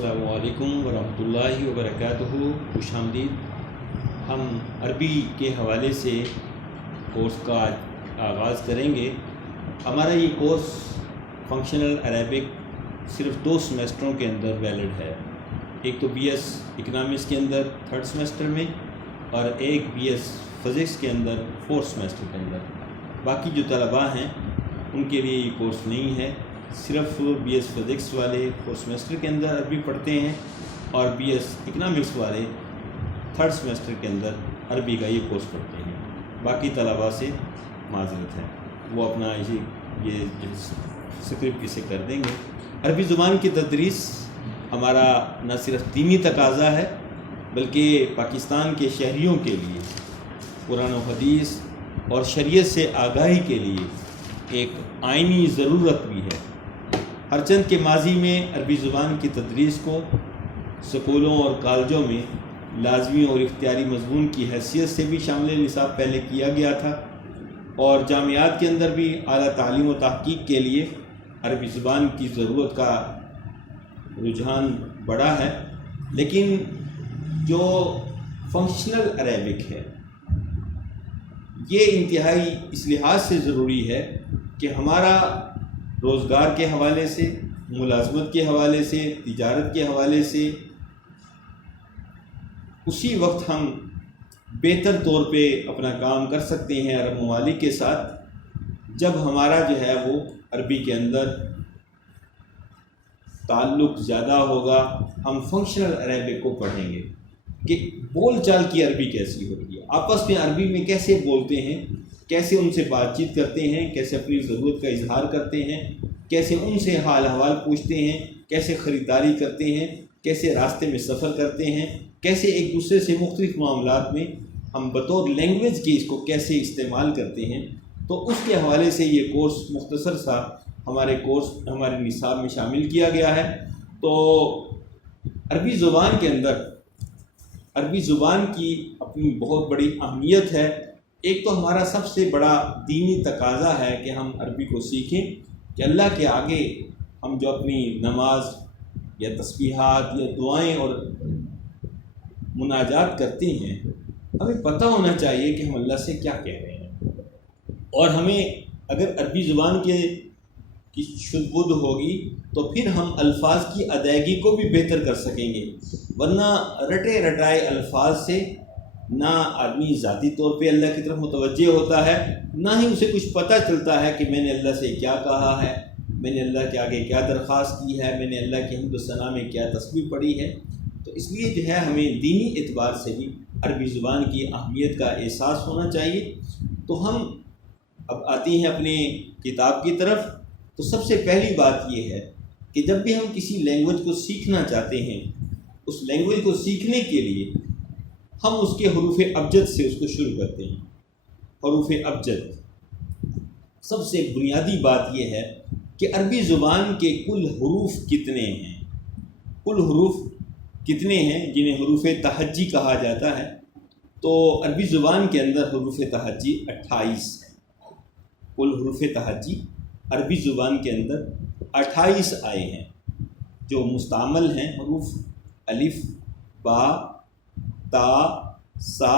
السلام علیکم ورحمۃ اللہ وبرکاتہ۔ خوش آمدید۔ ہم عربی کے حوالے سے کورس کا آغاز کریں گے۔ ہمارا یہ کورس فنکشنل عربک صرف 2 سیمسٹروں کے اندر ویلڈ ہے، ایک تو بی ایس اکنامکس کے اندر 3rd سیمسٹر میں، اور ایک بی ایس فزکس کے اندر 4th سیمسٹر کے اندر۔ باقی جو طلباء ہیں ان کے لیے یہ کورس نہیں ہے، صرف بی ایس فزکس والے 4th سیمسٹر کے اندر عربی پڑھتے ہیں، اور بی ایس اکنامکس والے 3rd سیمسٹر کے اندر عربی کا یہ کورس پڑھتے ہیں۔ باقی طلباء سے معذرت ہے، وہ اپنا یہ سکرپٹ اسے کر دیں گے۔ عربی زبان کی تدریس ہمارا نہ صرف دینی تقاضا ہے بلکہ پاکستان کے شہریوں کے لیے قرآن و حدیث اور شریعت سے آگاہی کے لیے ایک آئینی ضرورت بھی ہے۔ ہرچند کہ ماضی میں عربی زبان کی تدریس کو سکولوں اور کالجوں میں لازمی اور اختیاری مضمون کی حیثیت سے بھی شامل نصاب پہلے کیا گیا تھا، اور جامعات کے اندر بھی اعلیٰ تعلیم و تحقیق کے لیے عربی زبان کی ضرورت کا رجحان بڑا ہے، لیکن جو فنکشنل عربک ہے یہ انتہائی اس لحاظ سے ضروری ہے کہ ہمارا روزگار کے حوالے سے، ملازمت کے حوالے سے، تجارت کے حوالے سے اسی وقت ہم بہتر طور پہ اپنا کام کر سکتے ہیں عرب ممالک کے ساتھ جب ہمارا جو ہے وہ عربی کے اندر تعلق زیادہ ہوگا۔ ہم فنکشنل عربک کو پڑھیں گے کہ بول چال کی عربی کیسی ہوتی ہے، آپس میں عربی میں کیسے بولتے ہیں، کیسے ان سے بات چیت کرتے ہیں، کیسے اپنی ضرورت کا اظہار کرتے ہیں، کیسے ان سے حال احوال پوچھتے ہیں، کیسے خریداری کرتے ہیں، کیسے راستے میں سفر کرتے ہیں، کیسے ایک دوسرے سے مختلف معاملات میں ہم بطور لینگویج کی اس کو کیسے استعمال کرتے ہیں۔ تو اس کے حوالے سے یہ کورس مختصر سا ہمارے نصاب میں شامل کیا گیا ہے۔ تو عربی زبان کے اندر عربی زبان کی اپنی بہت بڑی اہمیت ہے۔ ایک تو ہمارا سب سے بڑا دینی تقاضا ہے کہ ہم عربی کو سیکھیں، کہ اللہ کے آگے ہم جو اپنی نماز یا تسبیحات یا دعائیں اور مناجات کرتے ہیں، ہمیں پتہ ہونا چاہیے کہ ہم اللہ سے کیا کہہ رہے ہیں، اور ہمیں اگر عربی زبان کی شد بدھ ہوگی تو پھر ہم الفاظ کی ادائیگی کو بھی بہتر کر سکیں گے، ورنہ رٹے رٹائے الفاظ سے نہ آدمی ذاتی طور پہ اللہ کی طرف متوجہ ہوتا ہے، نہ ہی اسے کچھ پتہ چلتا ہے کہ میں نے اللہ سے کیا کہا ہے، میں نے اللہ کے آگے کیا درخواست کی ہے، میں نے اللہ کی حمد و ثنا میں کیا تسبیح پڑھی ہے۔ تو اس لیے جو ہے ہمیں دینی اعتبار سے بھی عربی زبان کی اہمیت کا احساس ہونا چاہیے۔ تو ہم اب آتے ہیں اپنے کتاب کی طرف۔ تو سب سے پہلی بات یہ ہے کہ جب بھی ہم کسی لینگویج کو سیکھنا چاہتے ہیں، اس لینگویج کو سیکھنے کے لیے ہم اس کے حروف ابجد سے اس کو شروع کرتے ہیں۔ حروف ابجد سب سے بنیادی بات یہ ہے کہ عربی زبان کے کل حروف کتنے ہیں، کل حروف کتنے ہیں جنہیں حروف تہجی کہا جاتا ہے۔ تو عربی زبان کے اندر حروف تہجی 28 ہیں۔ کل حروف تہجی عربی زبان کے اندر 28 آئے ہیں، جو مستعمل ہیں حروف الف، با، تا، سا،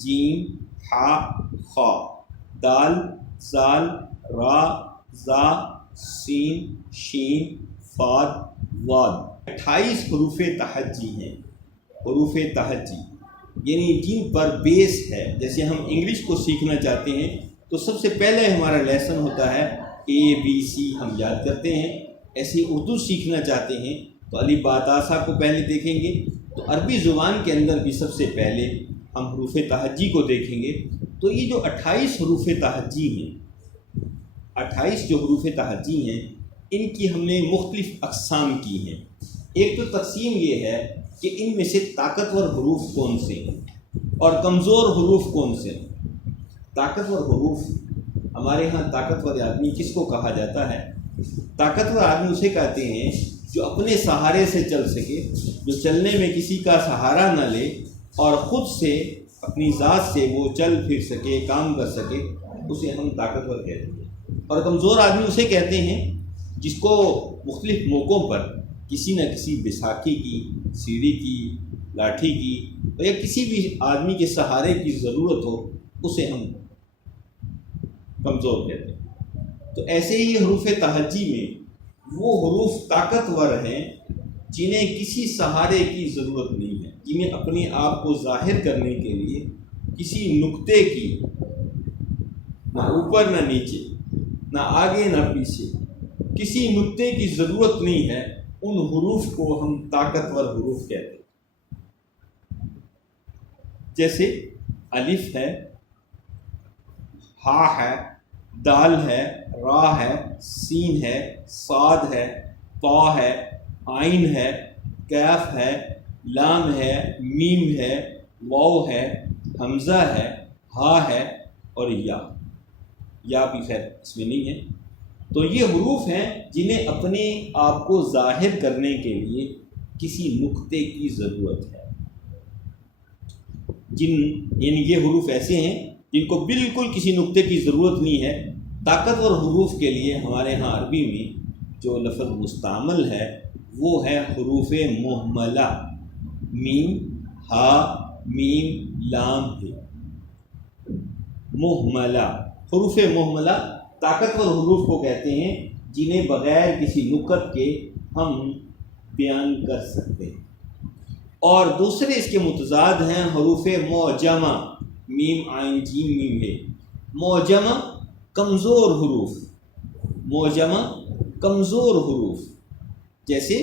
جیم، حا، خا، دال، زال، را، زا، سین، شین، فاد، واد۔ 28 حروف تہجی ہیں۔ حروف تہجی یعنی جن پر بیس ہے۔ جیسے ہم انگلش کو سیکھنا چاہتے ہیں تو سب سے پہلے ہمارا لیسن ہوتا ہے ABC، ہم یاد کرتے ہیں۔ ایسے اردو سیکھنا چاہتے ہیں تو الف با تا سا کو پہلے دیکھیں گے۔ تو عربی زبان کے اندر بھی سب سے پہلے ہم حروف تہجی کو دیکھیں گے۔ تو یہ جو 28 حروف تہجی ہیں، 28 جو حروف تہجی ہیں، ان کی ہم نے مختلف اقسام کی ہیں۔ ایک تو تقسیم یہ ہے کہ ان میں سے طاقتور حروف کون سے ہیں اور کمزور حروف کون سے ہیں۔ طاقتور حروف، ہمارے ہاں طاقتور آدمی کس کو کہا جاتا ہے؟ طاقتور آدمی اسے کہتے ہیں جو اپنے سہارے سے چل سکے، جو چلنے میں کسی کا سہارا نہ لے اور خود سے اپنی ذات سے وہ چل پھر سکے، کام کر سکے، اسے ہم طاقتور کہتے ہیں۔ اور کمزور آدمی اسے کہتے ہیں جس کو مختلف موقعوں پر کسی نہ کسی بیساکھی کی، سیڑھی کی، لاٹھی کی یا کسی بھی آدمی کے سہارے کی ضرورت ہو، اسے ہم کمزور کہتے ہیں۔ تو ایسے ہی حروف تہجی میں وہ حروف طاقتور ہیں جنہیں کسی سہارے کی ضرورت نہیں ہے، جنہیں اپنے آپ کو ظاہر کرنے کے لیے کسی نقطے کی، نہ اوپر نہ نیچے، نہ آگے نہ پیچھے، کسی نقطے کی ضرورت نہیں ہے۔ ان حروف کو ہم طاقتور حروف کہتے ہیں۔ جیسے الف ہے، ہا ہے، دال ہے، را ہے، سین ہے، صاد ہے، طا ہے، عین ہے، کاف ہے، لام ہے، میم ہے، واو ہے، حمزہ ہے، ہا ہے اور یا بھی خیر اس میں نہیں ہے۔ تو یہ حروف ہیں جنہیں اپنے آپ کو ظاہر کرنے کے لیے کسی نقطے کی ضرورت ہے۔ یعنی یہ حروف ایسے ہیں جن کو بالکل کسی نقطے کی ضرورت نہیں ہے۔ طاقتور حروف کے لیے ہمارے ہاں عربی میں جو لفظ مستعمل ہے وہ ہے حروف مہملہ، میم، ہا، میم، لام ہے، مہملہ۔ حروف مہملہ طاقتور حروف کو کہتے ہیں جنہیں بغیر کسی نقط کے ہم بیان کر سکتے ہیں۔ اور دوسرے اس کے متضاد ہیں حروف معجمہ، میم، عین، جیم، میم ہے۔ معجمہ کمزور حروف، معجمہ کمزور حروف، جیسے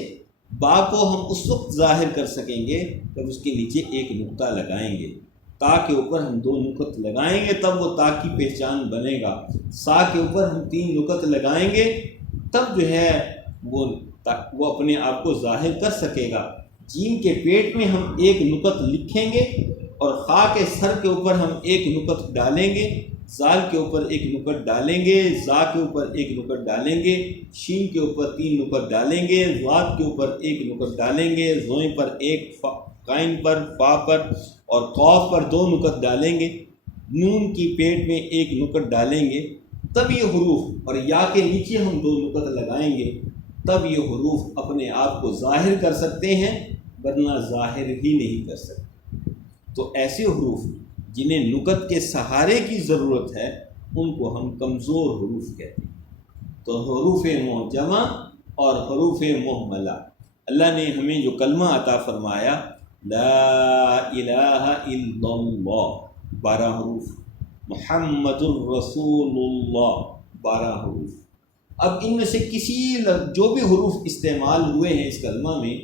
با کو ہم اس وقت ظاہر کر سکیں گے جب اس کے نیچے ایک نقطہ لگائیں گے، تا کے اوپر ہم 2 نقط لگائیں گے تب وہ تا کی پہچان بنے گا، سا کے اوپر ہم 3 نقط لگائیں گے تب جو ہے وہ اپنے آپ کو ظاہر کر سکے گا۔ جیم کے پیٹ میں ہم 1 نقط لکھیں گے اور خا کے سر کے اوپر ہم 1 نقط ڈالیں گے، زال کے اوپر 1 نقط ڈالیں گے، زا کے اوپر 1 نقط ڈالیں گے، شین کے اوپر 3 نقط ڈالیں گے، ضاد کے اوپر 1 نقط ڈالیں گے، زوئیں پر 1، قائن پر، فا پر اور قاف پر 2 نقط ڈالیں گے، نون کی پیٹ میں 1 نقط ڈالیں گے، تب یہ حروف، اور یا کے نیچے ہم 2 نقط لگائیں گے تب یہ حروف اپنے آپ کو ظاہر کر سکتے ہیں، ورنہ ظاہر ہی نہیں کر سکتے۔ تو ایسے حروف جنہیں نقط کے سہارے کی ضرورت ہے ان کو ہم کمزور حروف کہتے ہیں۔ تو حروف معجمہ اور حروف مہملہ، اللہ نے ہمیں جو کلمہ عطا فرمایا لا الہ الا اللہ 12 حروف، محمد الرسول اللہ 12 حروف۔ اب ان میں سے کسی جو بھی حروف استعمال ہوئے ہیں اس کلمہ میں،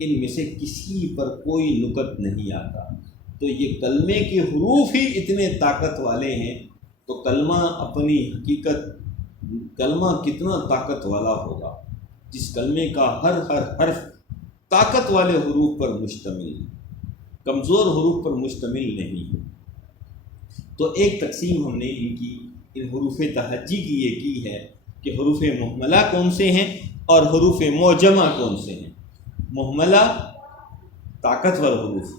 ان میں سے کسی پر کوئی نقط نہیں آتا۔ تو یہ کلمے کے حروف ہی اتنے طاقت والے ہیں، تو کلمہ اپنی حقیقت، کلمہ کتنا طاقت والا ہوگا جس کلمے کا ہر حرف طاقت والے حروف پر مشتمل ہے، کمزور حروف پر مشتمل نہیں ہے۔ تو ایک تقسیم ہم نے ان حروف تہجی کی یہ کی ہے کہ حروف مہملہ کون سے ہیں اور حروف معجمہ کون سے ہیں۔ مہملہ طاقتور حروف،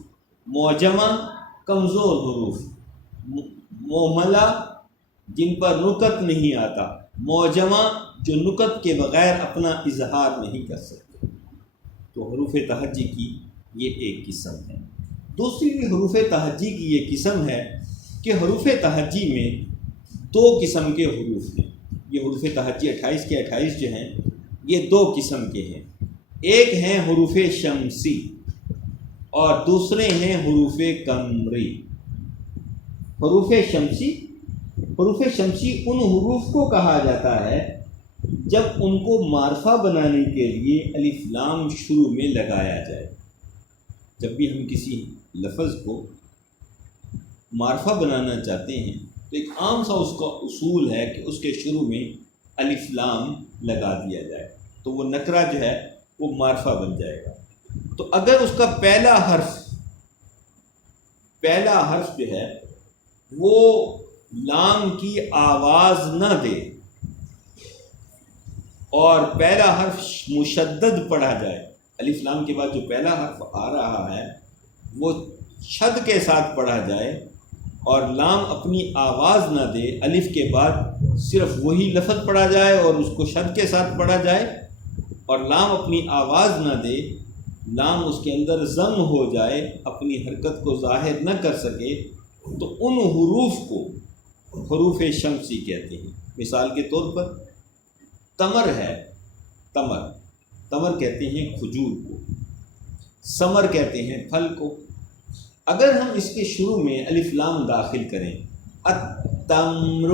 معجمہ کمزور حروف، مہملہ جن پر نقط نہیں آتا، معجمہ جو نقط کے بغیر اپنا اظہار نہیں کر سکتے۔ تو حروف تہجی کی یہ ایک قسم ہے۔ دوسری حروف تہجی کی یہ قسم ہے کہ حروف تہجی میں 2 قسم کے حروف ہیں۔ یہ حروف تہجی 28 کے 28 جو ہیں یہ 2 قسم کے ہیں۔ ایک ہیں حروف شمسی اور دوسرے ہیں حروف قمری۔ حروف شمسی ان حروف کو کہا جاتا ہے جب ان کو معرفہ بنانے کے لیے الف لام شروع میں لگایا جائے۔ جب بھی ہم کسی لفظ کو معرفہ بنانا چاہتے ہیں تو ایک عام سا اس کا اصول ہے کہ اس کے شروع میں الف لام لگا دیا جائے تو وہ نکرہ جو ہے وہ معرفہ بن جائے گا۔ تو اگر اس کا پہلا حرف جو ہے وہ لام کی آواز نہ دے اور پہلا حرف مشدد پڑھا جائے، الف لام کے بعد جو پہلا حرف آ رہا ہے وہ شد کے ساتھ پڑھا جائے اور لام اپنی آواز نہ دے، الف کے بعد صرف وہی لفظ پڑھا جائے اور اس کو شد کے ساتھ پڑھا جائے، اور لام اپنی آواز نہ دے، لام اس کے اندر ضم ہو جائے، اپنی حرکت کو ظاہر نہ کر سکے، تو ان حروف کو حروف شمسی کہتے ہیں۔ مثال کے طور پر تمر ہے، تمر تمر کہتے ہیں کھجور کو، ثمر کہتے ہیں پھل کو۔ اگر ہم اس کے شروع میں الف لام داخل کریں، التمر،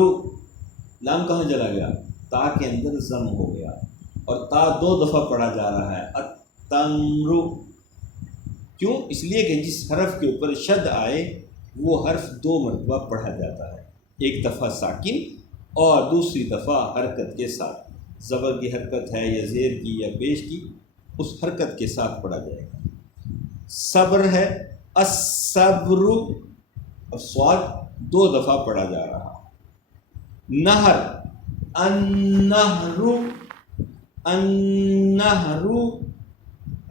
لام کہاں چلا گیا؟ تا کے اندر ضم ہو گیا، اور تا 2 دفعہ پڑھا جا رہا ہے، التمر۔ کیوں؟ اس لیے کہ جس حرف کے اوپر شد آئے وہ حرف 2 مرتبہ پڑھا جاتا ہے، ایک دفعہ ساکن اور دوسری دفعہ حرکت کے ساتھ، زبر کی حرکت ہے یا زیر کی یا پیش کی، اس حرکت کے ساتھ پڑھا جائے گا۔ صبر ہے، الصبر، اب سواد 2 دفعہ پڑھا جا رہا۔ نہر، النہر، النہر،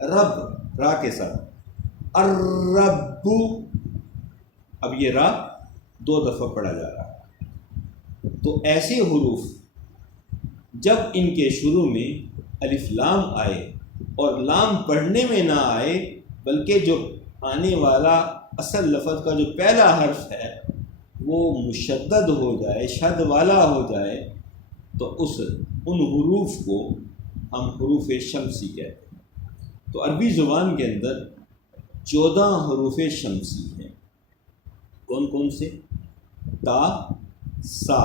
رب، را کے ساتھ، الرب، اب یہ را 2 دفعہ پڑھا جا رہا ہے۔ تو ایسے حروف جب ان کے شروع میں الف لام آئے اور لام پڑھنے میں نہ آئے، بلکہ جو آنے والا اصل لفظ کا جو پہلا حرف ہے وہ مشدد ہو جائے، شد والا ہو جائے، تو ان حروف کو ہم حروف شمسی کہتے ہیں۔ تو عربی زبان کے اندر 14 حروف شمسی ہیں۔ کون کون سے؟ تا، سا،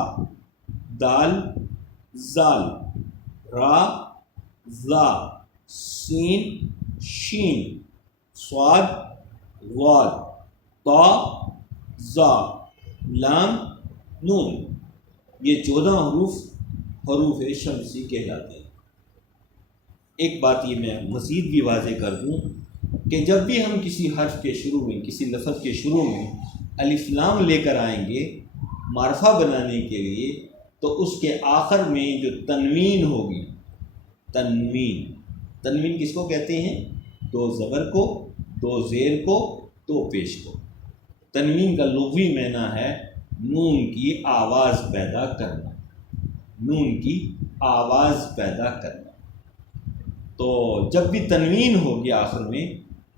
دال، زال، را، زا، سین، شین، صاد، غاد، طا، زا، لام، نون، یہ 14 حروف شمسی کہلاتے ہیں۔ ایک بات یہ میں مزید بھی واضح کر دوں کہ جب بھی ہم کسی حرف کے شروع میں، کسی لفظ کے شروع میں الف لام لے کر آئیں گے معرفہ بنانے کے لیے، تو اس کے آخر میں جو تنوین ہوگی، تنوین کس کو کہتے ہیں؟ 2 زبر کو، 2 زیر کو، 2 پیش کو۔ تنوین کا لغوی معنی ہے نون کی آواز پیدا کرنا، نون کی آواز پیدا کرنا۔ تو جب بھی تنوین ہوگی آخر میں،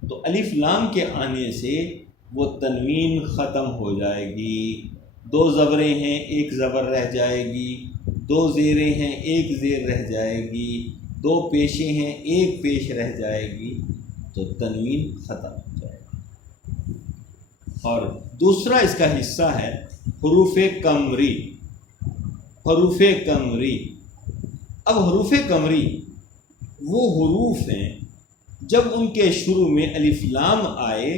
تو الف لام کے آنے سے وہ تنوین ختم ہو جائے گی۔ 2 زبریں ہیں، 1 زبر رہ جائے گی، 2 زیریں ہیں، 1 زیر رہ جائے گی، 2 پیشیں ہیں، 1 پیش رہ جائے گی، تو تنوین ختم ہو جائے گی۔ اور دوسرا اس کا حصہ ہے حروف قمری، حروف قمری۔ اب حروف قمری وہ حروف ہیں جب ان کے شروع میں الف لام آئے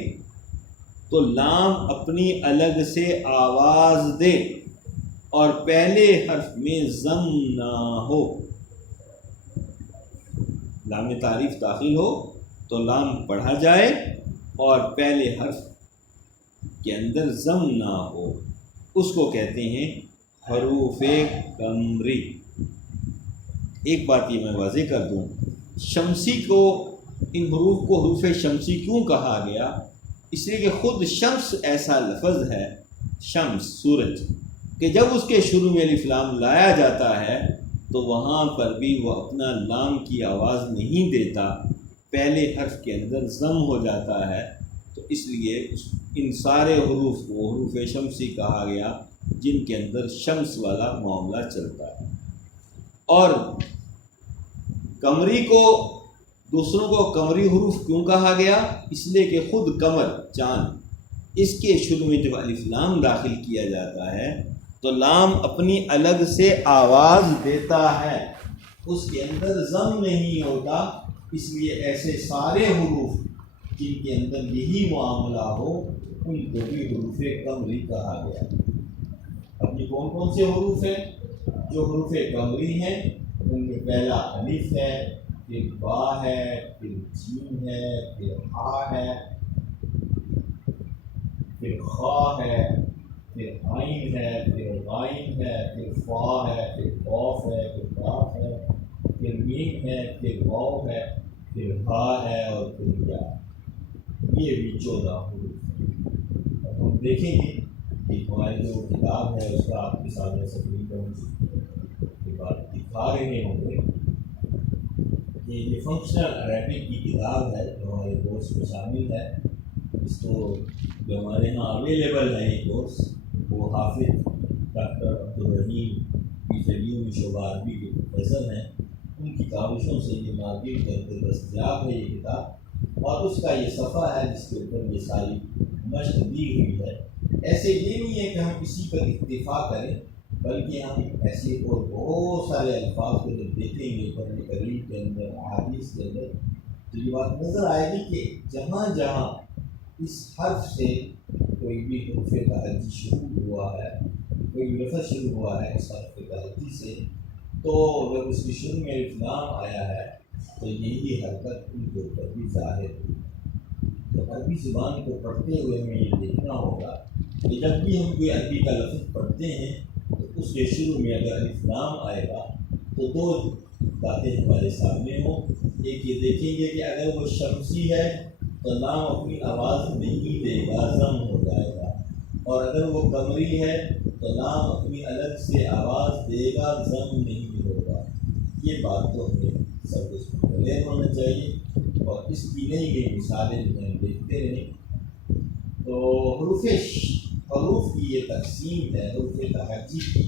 تو لام اپنی الگ سے آواز دے اور پہلے حرف میں ضم نہ ہو۔ لام تعریف داخل ہو تو لام پڑھا جائے اور پہلے حرف کے اندر ضم نہ ہو، اس کو کہتے ہیں حروف قمری۔ ایک بات یہ میں واضح کر دوں، شمسی کو، ان حروف کو حروف شمسی کیوں کہا گیا؟ اس لیے کہ خود شمس ایسا لفظ ہے، شمس سورج، کہ جب اس کے شروع میں الف لام لایا جاتا ہے تو وہاں پر بھی وہ اپنا لام کی آواز نہیں دیتا، پہلے حرف کے اندر ضم ہو جاتا ہے۔ تو اس لیے ان سارے حروف کو حروف شمسی کہا گیا جن کے اندر شمس والا معاملہ چلتا ہے۔ اور قمری کو، دوسروں کو قمری حروف کیوں کہا گیا؟ اس لیے کہ خود قمر، چاند، اس کے شروع میں جب الف لام داخل کیا جاتا ہے تو لام اپنی الگ سے آواز دیتا ہے، اس کے اندر ضم نہیں ہوتا، اس لیے ایسے سارے حروف جن کے اندر یہی معاملہ ہو ان کو بھی حروف قمری کہا گیا۔ اب یہ کون کون سے حروف ہیں جو حروف قمری ہیں؟ ان میں پہلا الف ہے، پھر با ہے، پھر جیم ہے، پھر ہا ہے، پھر خا ہے، پھر عین ہے، پھر غائن ہے، پھر فا ہے، پھر قاف ہے، پھر کاف ہے، پھر میم ہے، پھر واو ہے، پھر ہا ہے اور پھر یا۔ یہ بھی 14 حروف ہیں۔ اب ہم دیکھیں گے کہ ہماری جو کتاب ہے اس کا آپ کے سامنے سکرین پر بات دکھا رہے ہوں گے یہ فنکشنل عربک کی کتاب ہے جو ہمارے کورس میں شامل ہے. اس کو جو ہمارے یہاں اویلیبل ہے یہ کورس وہ حافظ ڈاکٹر عبدالرحیم فیض شعبہ عربی کے پروفیسر ہیں. ان کی کاوشوں سے یہ مارکیٹ کے اندر دستیاب ہے یہ کتاب، اور اس کا یہ صفحہ ہے جس کے اوپر یہ ساری مشق دی ہوئی ہے. ایسے یہ نہیں ہے کہ ہم کسی پر اکتفا کریں، بلکہ ہم ایسے اور بہت سارے الفاظ کو جب دیکھیں گے قرآن کریم کے اندر، احادیث کے اندر، تو یہ بات نظر آئے گی کہ جہاں جہاں اس حرف سے کوئی بھی حرف تعدی شروع ہوا ہے، کوئی بھی لفظ شروع ہوا ہے اس حرف تعدی سے، تو جب اس کی شروع میں الف آیا ہے تو یہی حرکت ان کے اوپر بھی ظاہر ہوئی. تو عربی زبان کو پڑھتے ہوئے ہمیں یہ دیکھنا ہوگا کہ جب بھی ہم کوئی عربی کا لفظ پڑھتے ہیں تو اس کے شروع میں اگر الف آئے گا تو دو باتیں ہمارے سامنے ہوں. ایک یہ دیکھیں گے کہ اگر وہ شمسی ہے تو لام اپنی آواز نہیں دے گا، ضم ہو جائے گا، اور اگر وہ قمری ہے تو لام اپنی الگ سے آواز دے گا، ضم نہیں ہوگا. یہ بات تو ہمیں سب کچھ کلیئر ہونا چاہیے، اور اس کی نئی نئی مثالیں جو ہم دیکھتے رہیں. تو حروف کی یہ تقسیم ہے، حروف تہجی کی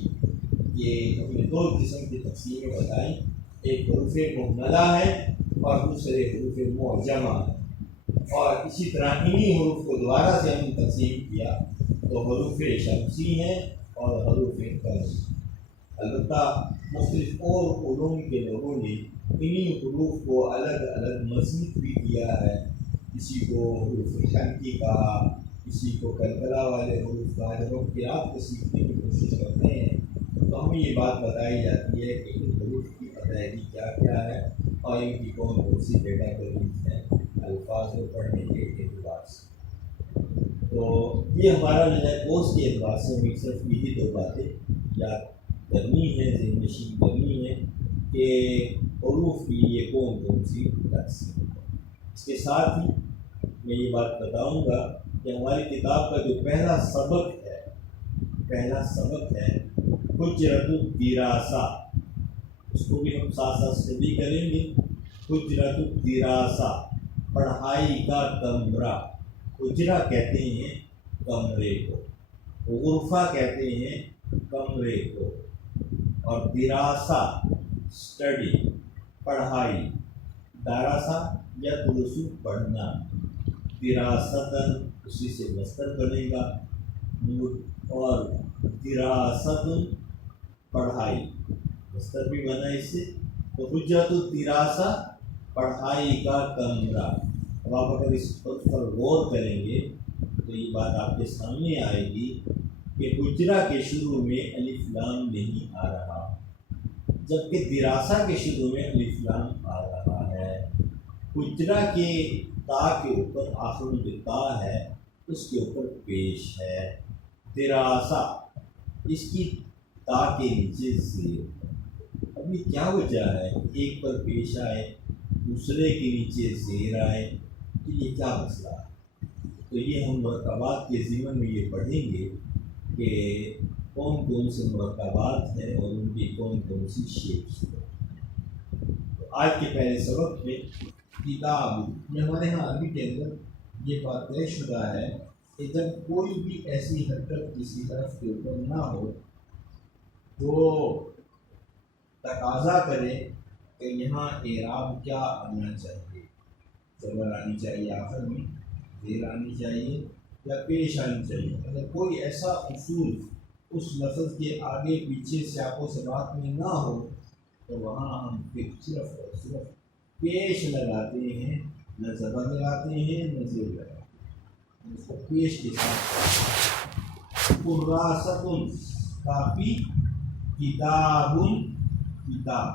یہ ہم نے دو قسم کی تقسیمیں بتائیں. ایک حروف مہملہ ہے اور دوسرے حروف معجمہ ہے. اور اسی طرح انہی حروف کو دوبارہ سے ہم نے تقسیم کیا تو حروف شمسی ہیں اور حروف قمری. البتہ مختلف اور علوم کے لوگوں نے انہی حروف کو الگ الگ مزید بھی کیا ہے. کسی کو حروف حنکی کہا، کسی کو کلکلا والے حروف کہا. جب ہم قرأت کو سیکھنے کی کوشش کرتے ہیں تو ہمیں یہ بات بتائی جاتی ہے کہ ان حروف کی ادائیگی کیا کیا ہے اور ان کی کون کون سی کیٹیگریز ہیں الفاظ کو پڑھنے کے اعتبار سے. تو یہ ہمارا جو ہے کورس کے اعتبار سے ہمیں صرف یہی دو باتیں یاد کرنی ہے، ذہن نشین کرنی ہے کہ حروف کی یہ کون کون سی تقسیم ہے. اس کے ساتھ ہی میں یہ بات بتاؤں گا کہ ہماری کتاب کا جو پہلا سبق ہے حجرۃ الدراسہ، اس کو بھی ہم ساتھ ساتھ اسٹڈی کریں گے. حجرۃ الدراسہ، پڑھائی کا کمرہ. حجرہ کہتے ہیں کمرے کو، غرفہ کہتے ہیں کمرے کو، اور دراسہ اسٹڈی، پڑھائی. داراسہ یا درسو پڑھنا، دراستاً اسی سے مصدر بنے گا، اور دراستاً پڑھائی، مصدر بھی بنا اس سے. تو حجرۃ الدراسہ، پڑھائی کا کمرہ. اب آپ اگر اس پر غور کریں گے تو یہ بات آپ کے سامنے آئے گی کہ حجرہ کے شروع میں الف لام نہیں آ رہا، جبکہ دراسہ کے شروع میں الف لام آ رہا ہے. حجرہ کے تا کے اوپر آخر میں جو تا ہے اس کے اوپر پیش ہے. دراسہ اس کی تا کے نیچے زیر. اب یہ کیا وجہ ہے کہ ایک پر پیش آئے دوسرے کے نیچے زیر آئے؟ تو یہ کیا مسئلہ ہے؟ تو یہ ہم مرکبات کے ضمن میں یہ پڑھیں گے کہ کون کون سے مرکبات ہیں اور ان کی کون کون سی شیپس ہیں. تو آج کے پہلے سبق میں کتاب میں ہمارے یہاں عربی کے اندر یہ بات طے شدہ ہے کہ جب کوئی بھی ایسی حرکت کسی حرف کے اوپر نہ ہو تو تقاضا کرے کہ یہاں اعراب کیا آنا چاہیے. زبر آنی چاہیے آخر میں، زیر آنی چاہیے یا پیش آنی چاہیے. اگر کوئی ایسا اصول اس لفظ کے آگے پیچھے سیاق و سباق میں نہ ہو تو وہاں ہم پھر صرف اور صرف پیش لگاتے ہیں، نہ زبر لگاتے ہیں نہ زیر لگاتے ہیں. اس کو پیش کے ساتھ قراستن کاپی، کتابن کتاب.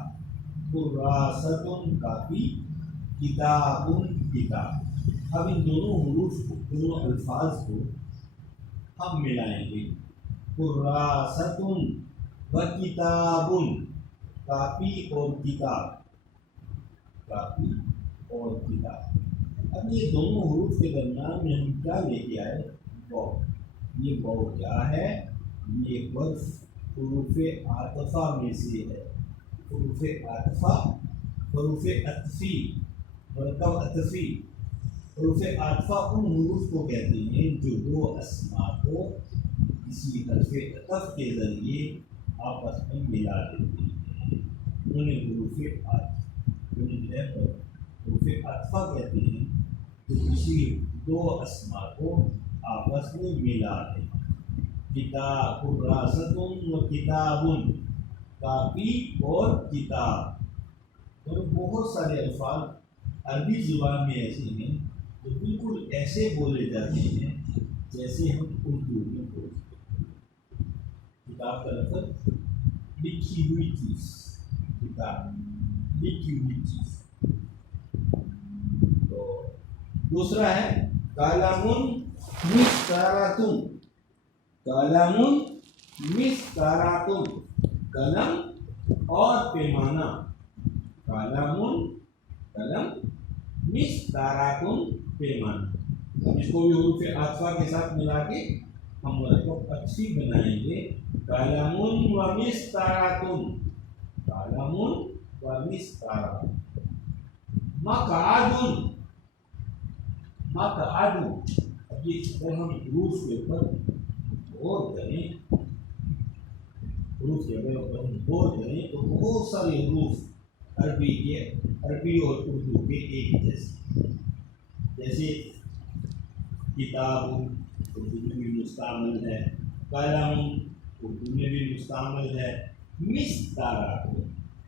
قراستن کاپی، کتابن کتاب. اب ان دونوں حروف کو، دونوں الفاظ کو ہم ملائیں گے. قراستن و کتابن، کاپی اور کتاب، کاپی اور کتاب. اب یہ دونوں حروف کے درمیان میں ہم کیا لے کے آئے؟ واو. یہ واو کیا ہے؟ یہ حرف حروف عاطفہ میں سے ہے. حروف عاطفہ حروف عطفی، مرکب عطفی، حروف عاطفہ ان حروف کو کہتے ہیں جو دو اسما کو کسی حرف عطف کے ذریعے آپس میں ملا دیتے ہیں، انہیں حروف عاطفہ کہتے ہیں جو کسی دو اسما کو آپس میں ملا دیں۔ کتاب کراستن و کتابن، کاپی اور کتاب، اور بہت سارے الفاظ عربی زبان میں ایسے ہیں جو بالکل ایسے بولے جاتے ہیں جیسے ہم اردو میں بولتے ہیں۔ کتاب کا لفظ لکھی ہوئی چیز، کتاب لکھی ہوئی چیز۔ تو دوسرا ہے قلم مسطرۃ، قلم مسطرۃ، قلم اور پیمانہ، قلم مسطرۃ پیمانہ۔ اب اس کو بھی حروف عاطفہ کے ساتھ ملا کے ہم مرکب عطفی بنائیں گے، قلم و مسطرۃ، قلم و مسطرۃ۔ مقعد، مقعد، اب یہ اگر ہم حروف کے اوپر غور کریں، حروف کے اوپر ہم غور کریں تو بہت سارے حروف عربی اور اردو کے ایک جیسے کتاب اردو میں بھی مستعمل ہے، قلم اردو میں بھی مستعمل ہے، مسطرۃ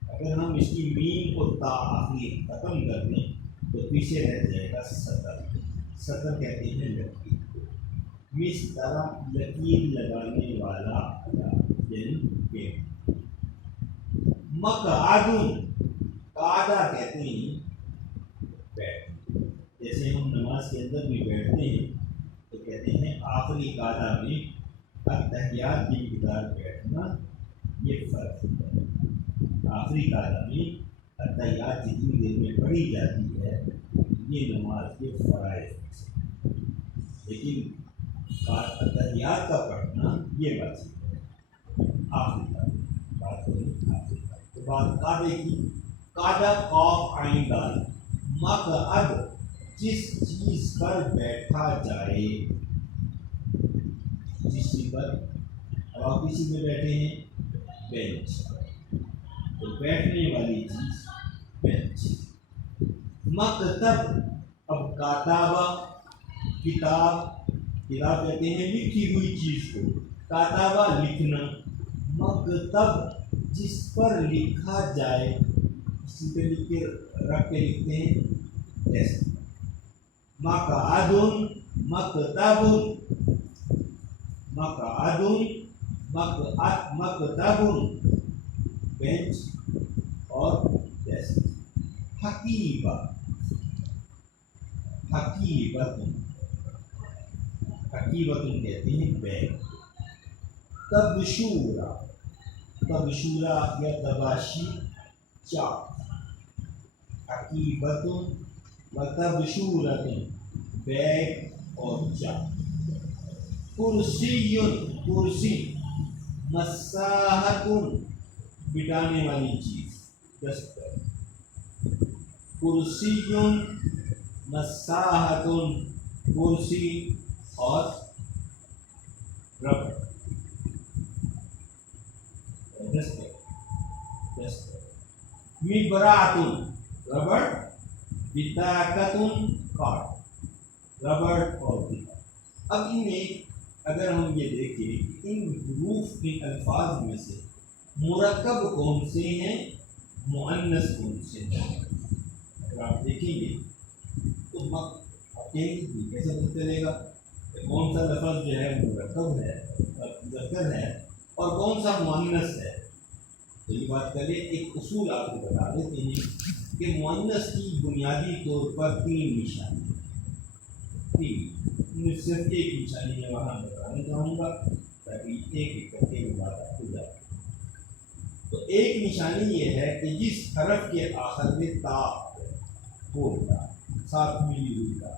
اگر ہم اس کی میم اور تا آخری ختم کر دیں تو پیچھے رہ جائے گا سطر، سطر کہتے ہیں لکیر کو، مسطرۃ لکیر لگانے والا یعنی مقعد، قعدہ کہتے ہیں بیٹھ، جیسے ہم نماز کے اندر بھی بیٹھتے ہیں تو کہتے ہیں آخری قعدہ میں التحیات کی مقدار بیٹھنا، یہ فرق ہے۔ آخری قعدہ میں التحیات جتنی دیر میں پڑھی جاتی ہے یہ نماز کے فرائض ہیں، لیکن التحیات کا پڑھنا یہ واجب ہے۔ آخری بات تو بات قعدے کی، قعدہ قاف عین دال، مقعد جس چیز پر بیٹھا جائے، جس چیز پر، اب آپ کسی میں بیٹھے ہیں بینچ، تو بیٹھنے والی چیز بینچ۔ مکتب، اب کاتابہ کتاب، کتاب کہتے ہیں لکھی ہوئی چیز کو، کاتابہ لکھنا، مکتب جس پر لکھا جائے، اسی پہ لکھ کے رکھ کے لکھتے ہیں ایسے۔ مقعد مکتب، مقعد مکتب بینچ اور ڈیسک۔ حقیبہ، حقیبۃ، حقیبۃ کہتے ہیں بیگ۔ تبشورہ، تبشورہ یا تباشی چاک، حقیبۃ و تبشورۃ بیگ اور چاک۔ کرسی، کرسی، مساحت بٹانے والی چیز، دستر۔ کرسی مساحت، کرسی اور ربڑ، دستر، دستر۔ مبرات، ربڑ، بطاقت کارڈ، ربڑ اور بطاقت۔ اب ان میں اگر ہم یہ دیکھیں ان حروف کے الفاظ میں سے مرکب کون سے ہیں، مؤنث کون سے ہیں، اگر آپ دیکھیں گے تو آپ کہیں گے کیسے پتہ چلے گا کہ کون سا لفظ جو ہے مرکب ہے، مذکر ہے، اور کون سا مؤنث ہے۔ تو یہ بات کریں، ایک اصول آپ کو بتا دیتے ہیں کہ مؤنث کی بنیادی طور پر تین نشانی، صرف ایک نشانی میں وہاں بتانا چاہوں گا تاکہ ایک ایک کر کے بات آپ کو جائے۔ تو ایک نشانی یہ ہے کہ جس حرف کے آخر میں تا ہوتا، ساتھ ملی ہوئی تا،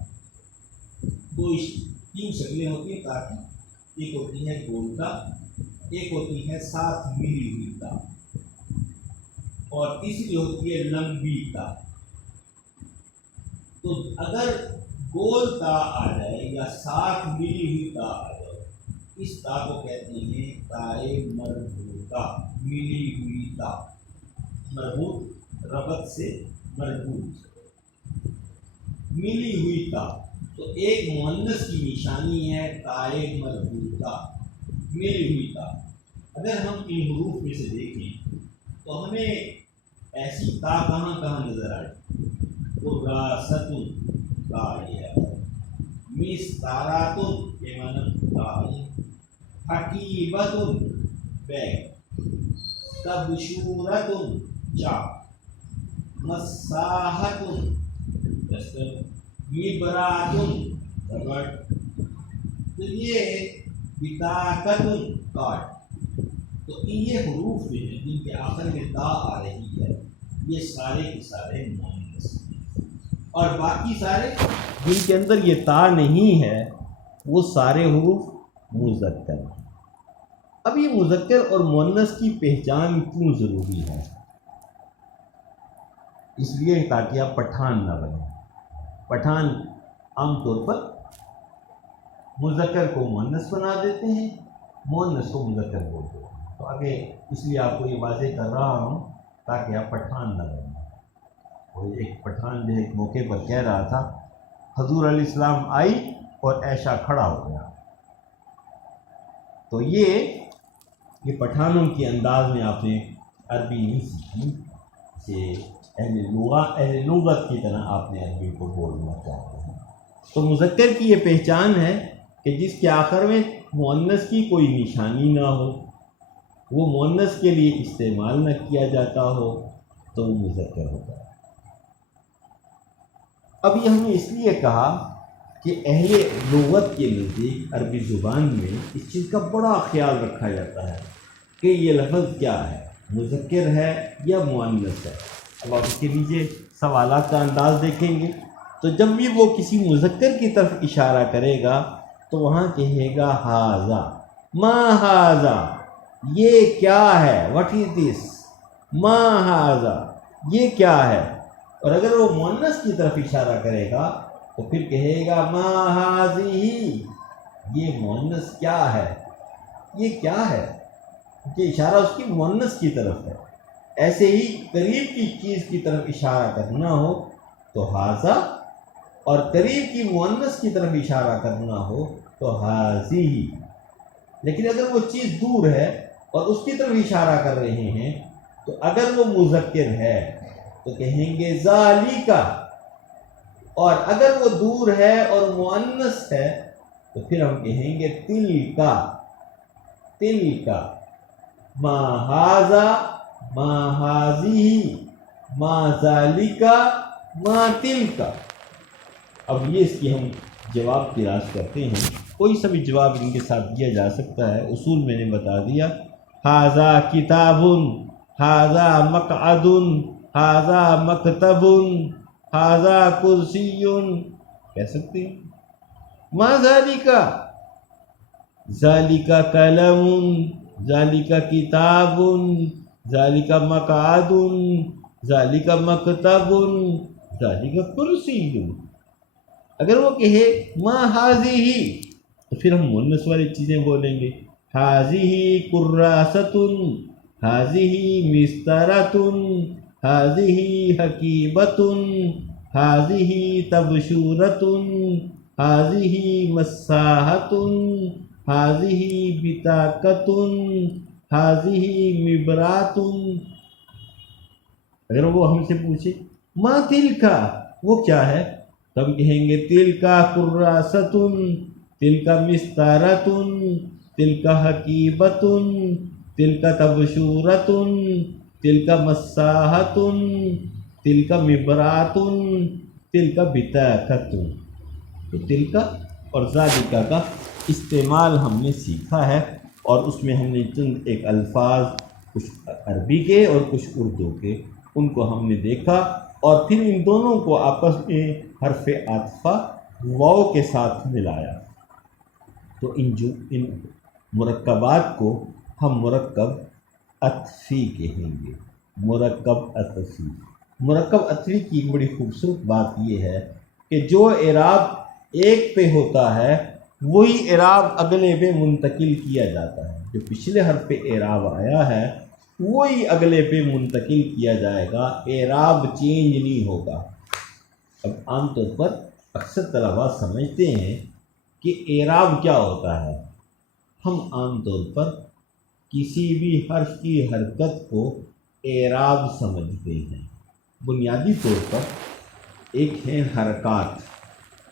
تو تین شکلیں ہوتی ہیں تا کی، ایک ہوتی ہے گولتا، ایک ہوتی ہے ساتھ ملی ہوئی تا، اور تیسری ہوتی ہے لمبی تا۔ تو اگر گول تا آ جائے یا ساتھ ملی ہوئی تا آ جائے، اس تا کو کہتے ہیں تائے مربوطہ، ملی ہوئی تا۔ مربوط ربط سے مربوط، ملی ہوئی تا۔ تو ایک مؤنث کی نشانی ہے تائے مربوطہ، ملی ہوئی تا۔ اگر ہم ان حروف میں سے دیکھیں تو ہمیں ایسی تا کہاں کہاں نظر آئے؟ قراستن تا ہے، مستاراتن یہ معنی تا ہے، حقیبتن بیگ، تبشورتن چاک، مساحتن مبراتن ربڑ۔ تو یہ بطاقتن کارڈ۔ تو یہ حروف جو ہیں جن کے آخر میں تا آ رہی ہے یہ سارے کے سارے مؤنث ہیں، اور باقی سارے جن کے اندر یہ تا نہیں ہے وہ سارے حروف مذکر ہیں۔ اب یہ مذکر اور مؤنث کی پہچان کیوں ضروری ہے؟ اس لیے تاکہ آپ پٹھان نہ بنیں۔ پٹھان عام طور پر مذکر کو مؤنث بنا دیتے ہیں، مؤنث کو مذکر بولتے ہیں۔ تو آگے اس لیے آپ کو یہ واضح کر رہا ہوں تاکہ آپ پٹھان نہ بنیں۔ اور ایک پٹھان جو ایک موقع پر کہہ رہا تھا، حضور علیہ السلام آئی اور عائشہ کھڑا ہو گیا۔ تو یہ پٹھانوں کے انداز میں آپ نے عربی نہیں سیکھی کہ اہل لغت کی طرح آپ نے عربی کو بولنا چاہتے ہیں۔ تو مذکر کی یہ پہچان ہے کہ جس کے آخر میں مؤنث کی کوئی نشانی نہ ہو، وہ مؤنث کے لیے استعمال نہ کیا جاتا ہو، تو وہ مذکر ہوتا ہے۔ اب یہ ہم نے اس لیے کہا کہ اہل لغت کے نزدیک عربی زبان میں اس چیز کا بڑا خیال رکھا جاتا ہے کہ یہ لفظ کیا ہے، مذکر ہے یا مؤنث ہے۔ اب آپ اس کے نیچے سوالات کا انداز دیکھیں گے تو جب بھی وہ کسی مذکر کی طرف اشارہ کرے گا تو وہاں کہے گا ہاذا، ما ہاذا، یہ کیا ہے، واٹ از دس، ما ہاذا، یہ کیا ہے۔ اور اگر وہ مؤنث کی طرف اشارہ کرے گا تو پھر کہے گا ما ہاذیہ، یہ مؤنث کیا ہے، یہ کیا ہے، کہ اشارہ اس کی مؤنث کی طرف ہے۔ ایسے ہی قریب کی چیز کی طرف اشارہ کرنا ہو تو ہاذا، اور قریب کی مؤنث کی طرف اشارہ کرنا ہو تو ہاذیہ۔ لیکن اگر وہ چیز دور ہے اور اس کی طرف اشارہ کر رہے ہیں تو اگر وہ مذکر ہے تو کہیں گے ذالکا، اور اگر وہ دور ہے اور مؤنث ہے تو پھر ہم کہیں گے تلکا، تلکا، ما ہاذا، ما ہاذیہ، ما ذالکا، ما تلکا۔ اب یہ اس کی ہم جواب تلاش کرتے ہیں، کوئی سا بھی جواب ان کے ساتھ دیا جا سکتا ہے۔ اصول میں نے بتا دیا، ھذا کتاب، ھذا مقعد، ھذا مکتب، ھذا کرسی، کہہ سکتے ہیں۔ ما ذالکا، ذالکا قلم، ذالکا کتاب، ذالکا مقعد، ذالکا مکتب، ذالکا کرسی۔ اگر وہ کہے ما ھذیہ تو پھر ہم مؤنث والی چیزیں بولیں گے، ھذیہ کراست، ھذیہ مسطرۃ، ھذیہ حقیبۃ، ھذیہ تبشورۃ، ھذیہ مساحۃ، ھذیہ بطاقۃ، ھذیہ مبرات۔ اگر وہ ہم سے پوچھے ما تلکا، وہ کیا ہے، تو ہم کہیں گے تلکا کراست، تلکا مستارۃ، تلکا حقیبۃ، تلکا تبشورۃ، تلکا مساحۃ، تلکا مبرات، تلکا بطاقۃ۔ تو تلکا اور ذالکا کا استعمال ہم نے سیکھا ہے، اور اس میں ہم نے چند ایک الفاظ کچھ عربی کے اور کچھ اردو کے ان کو ہم نے دیکھا، اور پھر ان دونوں کو آپس میں حرف عاطفہ واو کے ساتھ ملایا۔ تو ان مرکبات کو ہم مرکب عطفی کہیں گے۔ مرکب عطفی۔ مرکب عطفی کی ایک بڑی خوبصورت بات یہ ہے کہ جو اعراب ایک پہ ہوتا ہے وہی اعراب اگلے پہ منتقل کیا جاتا ہے، جو پچھلے حرف پہ اعراب آیا ہے وہی اگلے پہ منتقل کیا جائے گا، اعراب چینج نہیں ہوگا۔ اب عام طور پر اکثر طلباء سمجھتے ہیں کہ اعراب کیا ہوتا ہے۔ ہم عام طور پر کسی بھی حرف کی حرکت کو اعراب سمجھتے ہیں۔ بنیادی طور پر ایک ہیں حرکات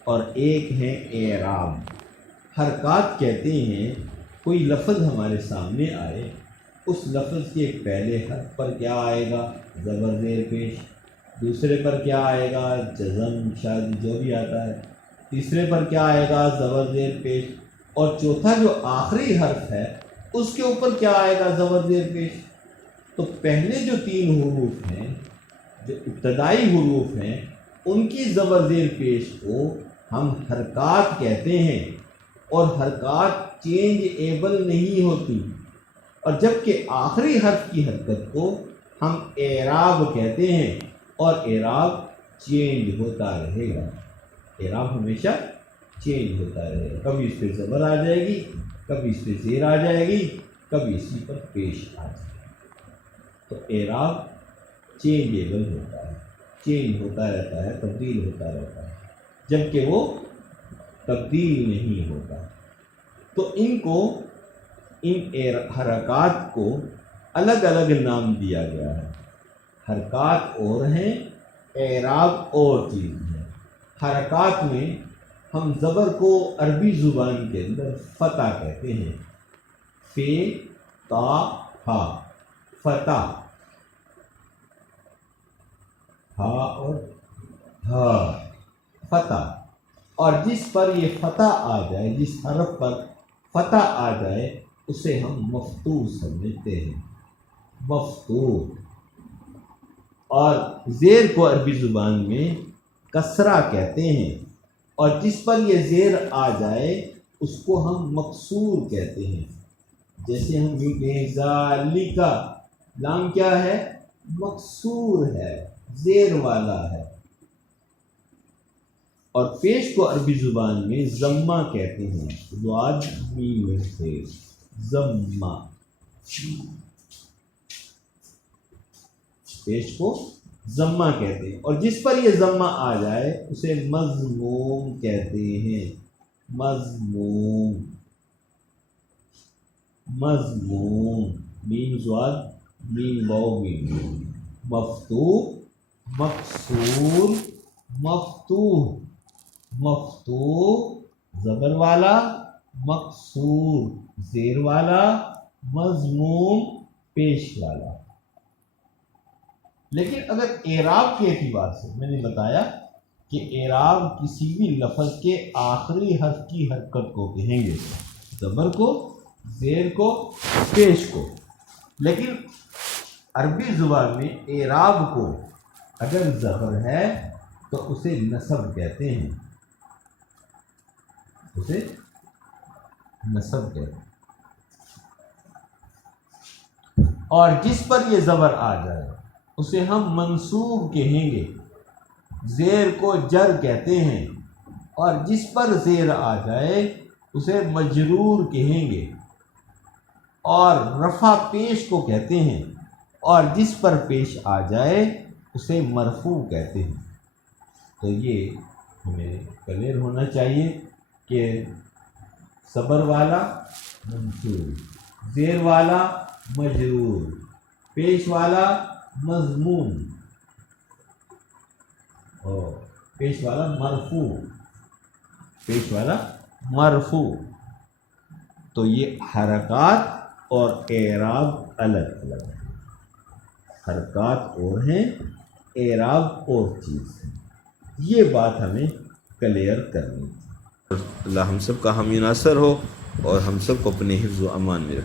اور ایک ہیں اعراب۔ حرکات کہتے ہیں کوئی لفظ ہمارے سامنے آئے، اس لفظ کے پہلے حرف پر کیا آئے گا؟ زبر زیر پیش، دوسرے پر کیا آئے گا؟ جزم شاد جو بھی آتا ہے، تیسرے پر کیا آئے گا؟ زبر زیر پیش، اور چوتھا جو آخری حرف ہے اس کے اوپر کیا آئے گا؟ زبر زیر پیش۔ تو پہلے جو 3 حروف ہیں، جو ابتدائی حروف ہیں، ان کی زبر زیر پیش کو ہم حرکات کہتے ہیں، اور حرکات چینج ایبل نہیں ہوتی، اور جبکہ آخری حرف کی حرکت کو ہم اعراب کہتے ہیں، اور اعراب چینج ہوتا رہے گا۔ اعراب ہمیشہ چینج ہوتا رہے گا، کبھی اس پہ زبر آ جائے گی، کبھی اس پہ زیر آ جائے گی، کبھی اسی پر پیش آ جائے گی۔ تو اعراب چینجیبل ہوتا ہے، چینج ہوتا رہتا ہے، تبدیل ہوتا رہتا ہے، جبکہ وہ تبدیل نہیں ہوتا۔ تو ان حرکات کو الگ الگ نام دیا گیا ہے۔ حرکات اور ہیں، اعراب اور چیز ہے۔ حرکات میں ہم زبر کو عربی زبان کے اندر فتح کہتے ہیں، فے تا ہا، فتح، ہا اور ہا، فتح۔ اور جس پر یہ فتح آ جائے، جس حرف پر فتح آ جائے اسے ہم مفتوح سمجھتے ہیں، مفتوح۔ اور زیر کو عربی زبان میں کسرہ کہتے ہیں، اور جس پر یہ زیر آ جائے اس کو ہم مکسور کہتے ہیں۔ جیسے ہم یوں کہیں ذالکا، لام کیا ہے؟ مکسور ہے، زیر والا ہے۔ اور پیش کو عربی زبان میں ضمہ کہتے ہیں، ضاد میم سے، ضمہ۔ پیش کو ضمہ کہتے ہیں، اور جس پر یہ ضمہ آ جائے اسے مضموم کہتے ہیں، مضموم، مضموم، میم ضاد میم واو میم، مفتوح، مکسور، مفتوح، مفتوح زبر والا، مکسور زیر والا، مضموم پیش والا۔ لیکن اگر اعراب کے اعتبار سے میں نے بتایا کہ اعراب کسی بھی لفظ کے آخری حرف کی حرکت کو کہیں گے، زبر کو، زیر کو، پیش کو۔ لیکن عربی زبان میں اعراب کو اگر زبر ہے تو اسے نصب کہتے ہیں، اسے نصب کہتے ہیں، اور جس پر یہ زبر آ جائے اسے ہم منصوب کہیں گے۔ زیر کو جر کہتے ہیں، اور جس پر زیر آ جائے اسے مجرور کہیں گے، اور رفع پیش کو کہتے ہیں، اور جس پر پیش آ جائے اسے مرفوع کہتے ہیں۔ تو یہ ہمیں کلیئر ہونا چاہیے کہ صبر والا منصوب، زیر والا مجرور، پیش والا مضموم، اور پیش والا مرفوع، پیش والا مرفوع۔ تو یہ حرکات اور اعراب الگ الگ ہیں، حرکات اور ہیں، اعراب اور چیز ہے۔ یہ بات ہمیں کلیئر کرنی ہے۔ اللہ ہم سب کا حامی ناصر ہو، اور ہم سب کو اپنے حفظ و امان میں رکھے۔